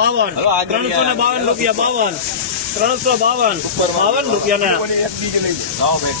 બાવન. ત્રણસો ને બાવન રૂપિયા બાવન. ત્રણસો બાવન. બાવન રૂપિયા ના આપી.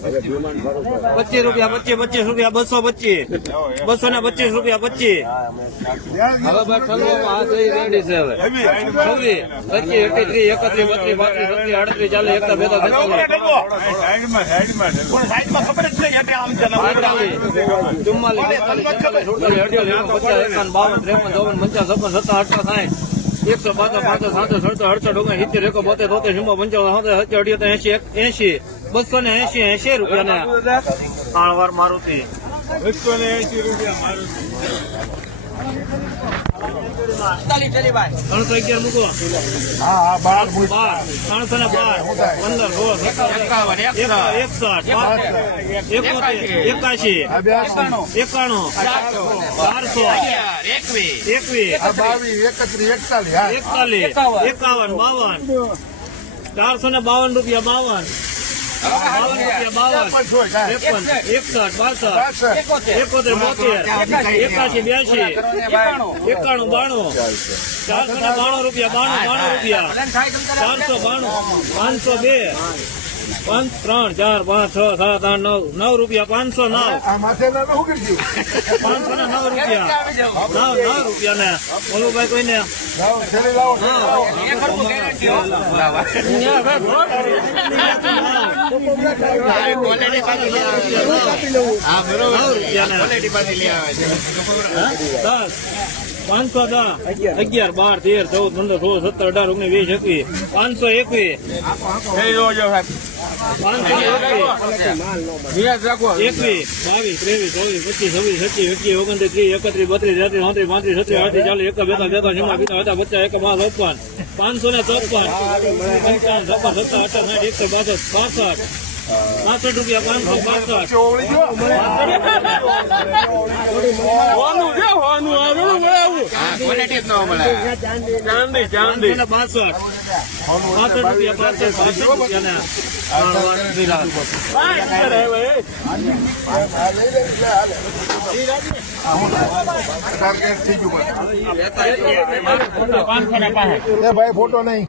પચીસ રૂપિયા, પચીસ પચીસ રૂપિયા, બસો પચીસ. બસો ને પચીસ રૂપિયા, પચીસ. હવે બસ ઠંડુ આ છવ્વીસ પચીસ, એકત્રીસ એકત્રીસ, બત્રીસ પાંત્રીસ આડત્રીસ, ચાલીસ, એકતા, બેતા ચુમ્માલીસ પિસ્તાલીસ અઢિયાલીસ પચાસ, એકાવન, બાવન, ત્રેપન, ચોવન પંચાવન છપ્પન સત્તા અઠાર સાઠ. એકસો પાસઠ પાંચસો સાતસો સડસો અડસઠ ઓગણ સિત્તેર એકો બોતેર તોતેર ચુમ્મો પંચાવન સાતસો સત્તર એસી એક એસી બસો ને એસી એસી રૂપિયા ને ત્રણ વાર મારુતિ. ત્રણસો અગિયાર મૂકો. ત્રણસો ને બાર. પંદર સોળ એકસઠ. એકાશી એકાણું ચારસો. એકવીસ. એકતાલીસ એકાવન બાવન. ચારસો ને બાવન રૂપિયા બાવન. એકાણું બાણું ચારસો ને બાણું રૂપિયા બાણું બાણું રૂપિયા ચારસો બાણું પાંચસો બે પાંચ ત્રણ ચાર પાંચ છ સાત આઠ નવ. નવ રૂપિયા પાંચસો નવ. પાંચસો ને નવ રૂપિયા. નવ નવ રૂપિયા ને બોલું ભાઈ કોઈને દસ. પાંચસો દસ. અગિયાર બાર તેર ચૌદ પંદર સોળ સત્તર અઢાર ઓગણીસ વીસ એકવીસ. પાંચસો એકવીસ. એકવીસ બાવીસ ત્રેવીસ ચોવીસ પચીસ છવ્વીસ પચીસ એકવીસ ઓગણત્રીસ ત્રીસ એકત્રીસ બત્રીસ તેત્રીસ ચોત્રીસ પાંત્રીસ છત્રીસ આડત્રીસ ચાલીસ એક બેતા બેતા સીમા હતા બચ્ચા એક ચોપન પાંચસો ને ચોપન પંચાવન છપ્પન સત્તર અઠાર એકસો બાસઠ બાસઠ બાસઠ રૂપિયા પાંચસો બાસઠ પાંચસો ને બાસઠ બાસઠ રૂપિયા પાંચસો બાસઠ રૂપિયા ભાઈ ફોટો નહીં.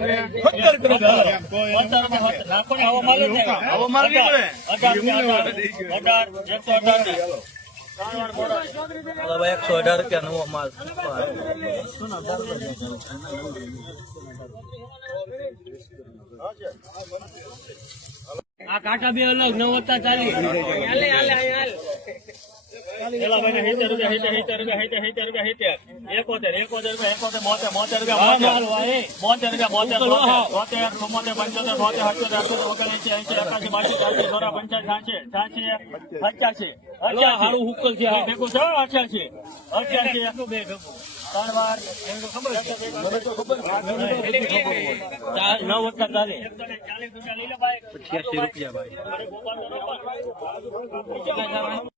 એને. સત્તર કરો પંદર રૂપિયા નાખો ને આવો માલ જ થાય. આવો માલ નહીં મળે. અઢાર રૂપિયા અઢાર અઢાર એકસો અઢાર એકસો અઢાર રૂપિયા નવો માલ આ કાંટા બે અલગ નવ હતા ચાલીસ. એકોતેર એકોતેર છે ભેગું છે નવ વત્તા અઠ્યાસી રૂપિયા ભાઈ.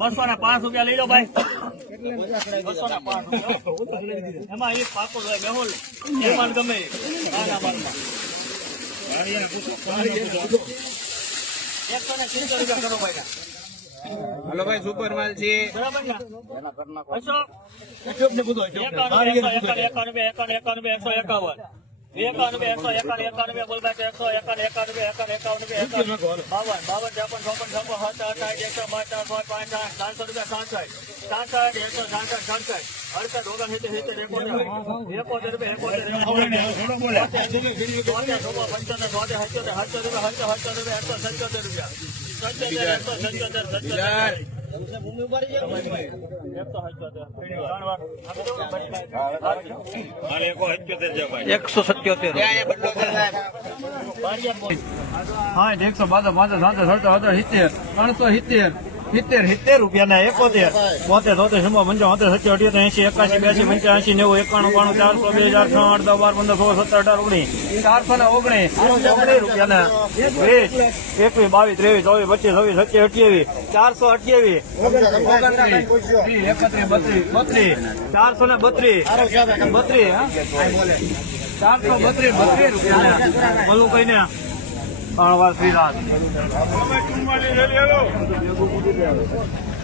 બસો ને પાંચ રૂપિયા લઈ લો ભાઈ બસો ના પાંચ રૂપિયા. એમાં એક પાકો મેહુલ એમાં ગમે નાના માલમાં. એકસો ને સિત્તેર રૂપિયા કરો ભાઈ હલો ભાઈ સુપર માલ છે બરાબર ને એકાવન એકાવન બે એકસો એકાવન એકાણું બે એકસો એકાણું એકાનવે બે બોલ એકસો એકાન એકાનવે બે એકાણું એકાવન બાવન બાવન ત્રેપન ચોપન છપ્પન સાત અઠાઠ એકસો પાંચ ચાર પાંચ પાંચ આઠ ચારસો રૂપિયા સાસઠ. સાસઠ એકસો સાસઠ સડસઠ અડસઠ ઓગણસિત્તેર સિત્તેર એકોતેર. એકોતેર રૂપિયા એકોતેર પંચોતેર તોતેર સત્યોતેર સત્યોતેર રૂપિયા સત્યો રૂપિયા એકસો સત્યોતેર રૂપિયા. સત્યોતેર સત્યોતેર એકસો સત્યોતેર. હા એકસો બાદ પાંચ સાત સડતો હતો સિત્તેર. ત્રણસો સિત્તેર. સિત્તેર સિત્તેર રૂપિયાના એકોતેર. બોતેર તોતેર પંચો પંચાવન સત્તર અઠ્યોતેર એસી એકાસી બ્યાસી પંચ્યાસી, નેવું, એકાણું, બાણું, ચારસો, બે હજાર છ, આઠ, દસ, બાર, પંદર, સોળ, સત્તર, અઢાર, ઓગણીસ ચારસો ને ઓગણીસ ઓગણીસ રૂપિયાના. વીસ, એકવીસ, બાવીસ, ત્રેવીસ, ચોવીસ, પચીસ, છવ્વીસ, સત્યાવીસ, અઠ્યાવીસ, ચારસો, અઠ્યાવીસ, એકત્રીસ, બત્રીસ બત્રીસ ચારસો ને બત્રીસ બત્રીસ ચારસો, બત્રીસ બત્રીસ રૂપિયા બોલું કઈ ને? ત્રણ વાર શ્રીરાજ